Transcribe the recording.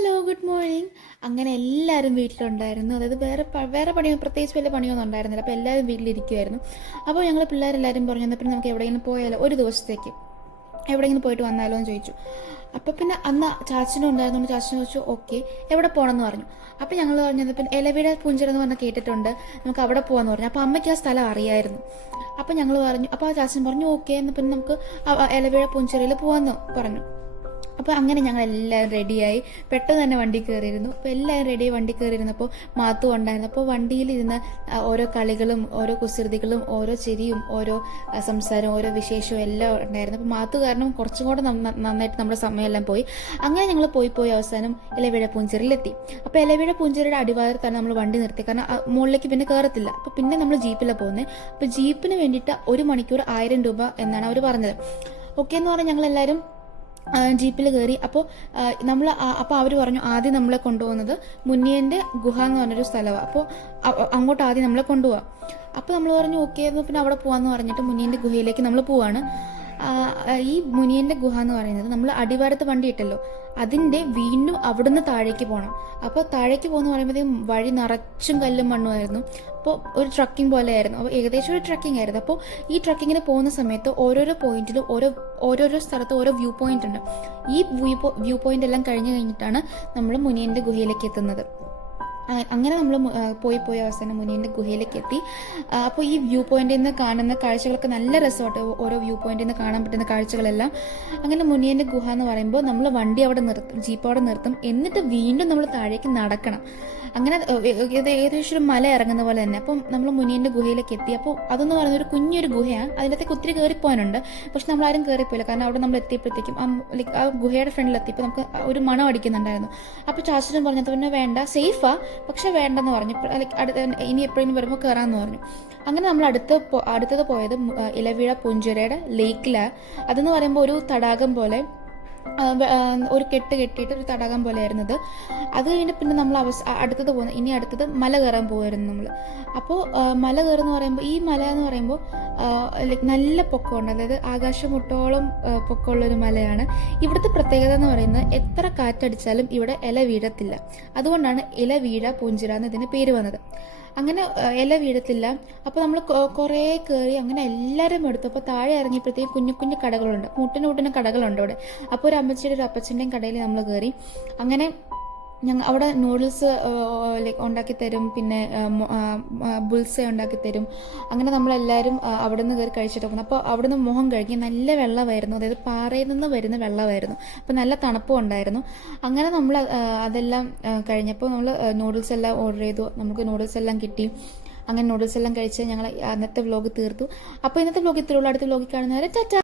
Hello, good morning. അങ്ങനെ എല്ലാവരും വീട്ടിലുണ്ടായിരുന്നു. അതായത് വേറെ പണിയോ പ്രത്യേകിച്ച് വലിയ പണിയൊന്നും ഉണ്ടായിരുന്നില്ല. അപ്പോൾ എല്ലാവരും വീട്ടിലിരിക്കുമായിരുന്നു. അപ്പോൾ ഞങ്ങൾ പിള്ളേരെല്ലാവരും പറഞ്ഞു, എന്നാൽ പിന്നെ നമുക്ക് എവിടെയെങ്കിലും പോയാലോ, ഒരു ദിവസത്തേക്ക് എവിടെയെങ്കിലും പോയിട്ട് വന്നാലോ എന്ന് ചോദിച്ചു. അപ്പോൾ പിന്നെ അന്ന് ചാച്ചനും ഉണ്ടായിരുന്നുകൊണ്ട് ചാച്ചനും ചോദിച്ചു ഓക്കെ എവിടെ പോകണമെന്ന് പറഞ്ഞു. അപ്പോൾ ഞങ്ങൾ പറഞ്ഞത് പിന്നെ ഇലവിട പുഞ്ചിറ എന്ന് പറഞ്ഞാൽ കേട്ടിട്ടുണ്ട്, നമുക്ക് അവിടെ പോകാമെന്ന് പറഞ്ഞു. അപ്പോൾ അമ്മയ്ക്ക് ആ സ്ഥലം അറിയായിരുന്നു. അപ്പോൾ ഞങ്ങൾ പറഞ്ഞു, അപ്പോൾ ആ ചാച്ചൻ പറഞ്ഞു ഓക്കെ എന്ന്, പിന്നെ നമുക്ക് ഇലവിഴ പുഞ്ചിറയിൽ പോകാമെന്ന് പറഞ്ഞു. അപ്പോൾ അങ്ങനെ ഞങ്ങൾ എല്ലാവരും റെഡിയായി പെട്ടെന്ന് തന്നെ വണ്ടി കയറിയിരുന്നു. അപ്പോൾ എല്ലാവരും റെഡിയായി വണ്ടി കയറിയിരുന്നപ്പോൾ മാത്തു ഉണ്ടായിരുന്നു. അപ്പോൾ വണ്ടിയിലിരുന്ന് ഓരോ കളികളും ഓരോ കുസൃതികളും ഓരോ ചിരിയും ഓരോ സംസാരവും ഓരോ വിശേഷവും എല്ലാം ഉണ്ടായിരുന്നു. അപ്പോൾ മാത്തു കാരണം കുറച്ചും കൂടെ നന്നായിട്ട് നമ്മുടെ സമയമെല്ലാം പോയി. അങ്ങനെ ഞങ്ങൾ പോയി അവസാനം ഇലവിഴ പൂഞ്ചിറയിലെത്തി. അപ്പോൾ ഇലവിഴ പൂഞ്ചിറയുടെ അടിവാരത്താണ് നമ്മൾ വണ്ടി നിർത്തി, കാരണം മുകളിലേക്ക് പിന്നെ കയറത്തില്ല. അപ്പോൾ പിന്നെ നമ്മൾ ജീപ്പിലാണ് പോകുന്നത്. അപ്പോൾ ജീപ്പിന് വേണ്ടിയിട്ട് 1 മണിക്കൂർ 1000 രൂപ എന്നാണ് അവർ പറഞ്ഞത്. ഓക്കെ എന്ന് പറഞ്ഞാൽ ഞങ്ങളെല്ലാവരും ജീപ്പിൽ കയറി. അപ്പോൾ അവർ പറഞ്ഞു ആദ്യം നമ്മളെ കൊണ്ടുപോകുന്നത് മുനിയൻ്റെ ഗുഹ എന്ന് പറഞ്ഞൊരു സ്ഥലമാണ്. അപ്പോൾ അങ്ങോട്ട് ആദ്യം നമ്മളെ കൊണ്ടുപോകാം. അപ്പോൾ നമ്മൾ പറഞ്ഞു ഓക്കെ എന്ന്, പിന്നെ അവിടെ പോകാമെന്ന് പറഞ്ഞിട്ട് മുനിയൻ്റെ ഗുഹയിലേക്ക് നമ്മൾ പോവാണ്. ഈ മുനിയൻ്റെ ഗുഹ എന്ന് പറയുന്നത് നമ്മൾ അടിവാരത്ത് വണ്ടി ഇട്ടല്ലോ, അതിൻ്റെ വീണ്ടും അവിടുന്ന് താഴേക്ക് പോകണം. അപ്പോൾ താഴേക്ക് പോകുന്ന പറയുമ്പോഴത്തേക്കും വഴി നിറച്ചും കല്ലും മണ്ണുമായിരുന്നു. അപ്പോൾ ഒരു ട്രക്കിംഗ് പോലെ ആയിരുന്നു. അപ്പോൾ ഏകദേശം ഒരു ട്രക്കിംഗ് ആയിരുന്നു. അപ്പോൾ ഈ ട്രക്കിങ്ങിന് പോകുന്ന സമയത്ത് ഓരോരോ പോയിന്റിലും ഓരോരോ സ്ഥലത്ത് ഓരോ വ്യൂ പോയിന്റ് ഉണ്ട്. ഈ വ്യൂ പോയിന്റ് എല്ലാം കഴിഞ്ഞിട്ടാണ് നമ്മൾ മുനിയൻ്റെ ഗുഹയിലേക്ക് എത്തുന്നത്. അങ്ങനെ നമ്മൾ പോയി അവസാനം മുനിയൻ്റെ ഗുഹയിലേക്ക് എത്തി. അപ്പോൾ ഈ വ്യൂ പോയിന്റിൽ നിന്ന് കാണുന്ന കാഴ്ചകളൊക്കെ നല്ല രസമായിട്ട്, ഓരോ വ്യൂ പോയിന്റിൽ നിന്ന് കാണാൻ പറ്റുന്ന കാഴ്ചകളെല്ലാം. അങ്ങനെ മുനിയൻ്റെ ഗുഹ എന്ന് പറയുമ്പോൾ നമ്മൾ വണ്ടി അവിടെ നിർത്തും, ജീപ്പ് അവിടെ നിർത്തും, എന്നിട്ട് വീണ്ടും നമ്മൾ താഴേക്ക് നടക്കണം. അങ്ങനെ ഏകദേശം ഒരു മല ഇറങ്ങുന്ന പോലെ തന്നെ. അപ്പം നമ്മൾ മുനിയൻ്റെ ഗുഹയിലേക്ക് എത്തി. അപ്പോൾ അതെന്ന് പറയുന്ന ഒരു കുഞ്ഞൊരു ഗുഹയാണ്, അതിനകത്തേക്ക് ഒത്തിരി കയറിപ്പോകാനുണ്ട്. പക്ഷെ നമ്മളാരും കയറിപ്പോയില്ല, കാരണം അവിടെ നമ്മൾ എത്തിയപ്പോഴത്തേക്കും ആ ഗുഹയുടെ ഫ്രണ്ടിലെത്തിയപ്പോൾ നമുക്ക് ഒരു മണം അടിക്കുന്നുണ്ടായിരുന്നു. അപ്പോൾ ചാച്ചനും പറഞ്ഞത് പിന്നെ വേണ്ട, സേഫാ പക്ഷെ വേണ്ടെന്ന് പറഞ്ഞു, ഇനി എപ്പോഴെങ്കിലും വരുമ്പോൾ കയറാമെന്ന് പറഞ്ഞു. അങ്ങനെ നമ്മൾ അടുത്തത് പോയത് ഇലവിഴ പൂഞ്ചിറയുടെ ലേക്കിലാണ്. അതെന്ന് പറയുമ്പോൾ ഒരു തടാകം പോലെ, ഒരു കെട്ടിയിട്ട് ഒരു തടാകം പോലെ ആയിരുന്നത്. അത് കഴിഞ്ഞ് പിന്നെ നമ്മൾ അടുത്തത് മല കയറാൻ പോകുമായിരുന്നു നമ്മൾ. അപ്പോൾ മല കയറുന്ന പറയുമ്പോൾ, ഈ മല എന്ന് പറയുമ്പോൾ നല്ല പൊക്കമുണ്ട്, അതായത് ആകാശമുട്ടോളം പൊക്കമുള്ളൊരു മലയാണ്. ഇവിടുത്തെ പ്രത്യേകത എന്ന് പറയുന്നത് എത്ര കാറ്റടിച്ചാലും ഇവിടെ ഇല വീഴത്തില്ല. അതുകൊണ്ടാണ് ഇലവീഴ പൂഞ്ചിറ എന്ന് ഇതിന് പേര് വന്നത്. അങ്ങനെ ഇല വീഴത്തില്ല. അപ്പോൾ നമ്മൾ കുറേ കയറി അങ്ങനെ എല്ലാവരും എടുത്തു. അപ്പോൾ താഴെ ഇറങ്ങിയപ്പോഴത്തേക്ക് കുഞ്ഞു കടകളുണ്ട്, മുട്ടിന് കടകളുണ്ട് അവിടെ. അപ്പോൾ ഒരു അമ്മച്ചിയുടെ ഒരു അപ്പച്ചൻ്റെയും കടയിൽ നമ്മൾ കയറി. അങ്ങനെ അവിടെ നൂഡിൽസ് ഉണ്ടാക്കി തരും, പിന്നെ ബുൾസ ഉണ്ടാക്കി തരും. അങ്ങനെ നമ്മളെല്ലാവരും അവിടെ നിന്ന് കയറി കഴിച്ചിട്ട് പോകുന്നു. അപ്പോൾ അവിടെ നിന്ന് മുഖം കഴുകി നല്ല വെള്ളമായിരുന്നു, അതായത് പാറയിൽ നിന്ന് വരുന്ന വെള്ളമായിരുന്നു. അപ്പോൾ നല്ല തണുപ്പും ഉണ്ടായിരുന്നു. അങ്ങനെ നമ്മൾ അതെല്ലാം കഴിഞ്ഞപ്പോൾ നമ്മൾ നൂഡിൽസ് എല്ലാം ഓർഡർ ചെയ്തു, നമുക്ക് നൂഡിൽസ് എല്ലാം കിട്ടി. അങ്ങനെ നൂഡിൽസ് എല്ലാം കഴിച്ച് ഞങ്ങൾ അന്നത്തെ വ്ലോഗ് തീർത്തു. അപ്പോൾ ഇന്നത്തെ വ്ലോഗ് ഇത്രയുള്ളൂ. അടുത്ത വ്ലോഗിൽ കാണുന്നവരെ ടാറ്റാ.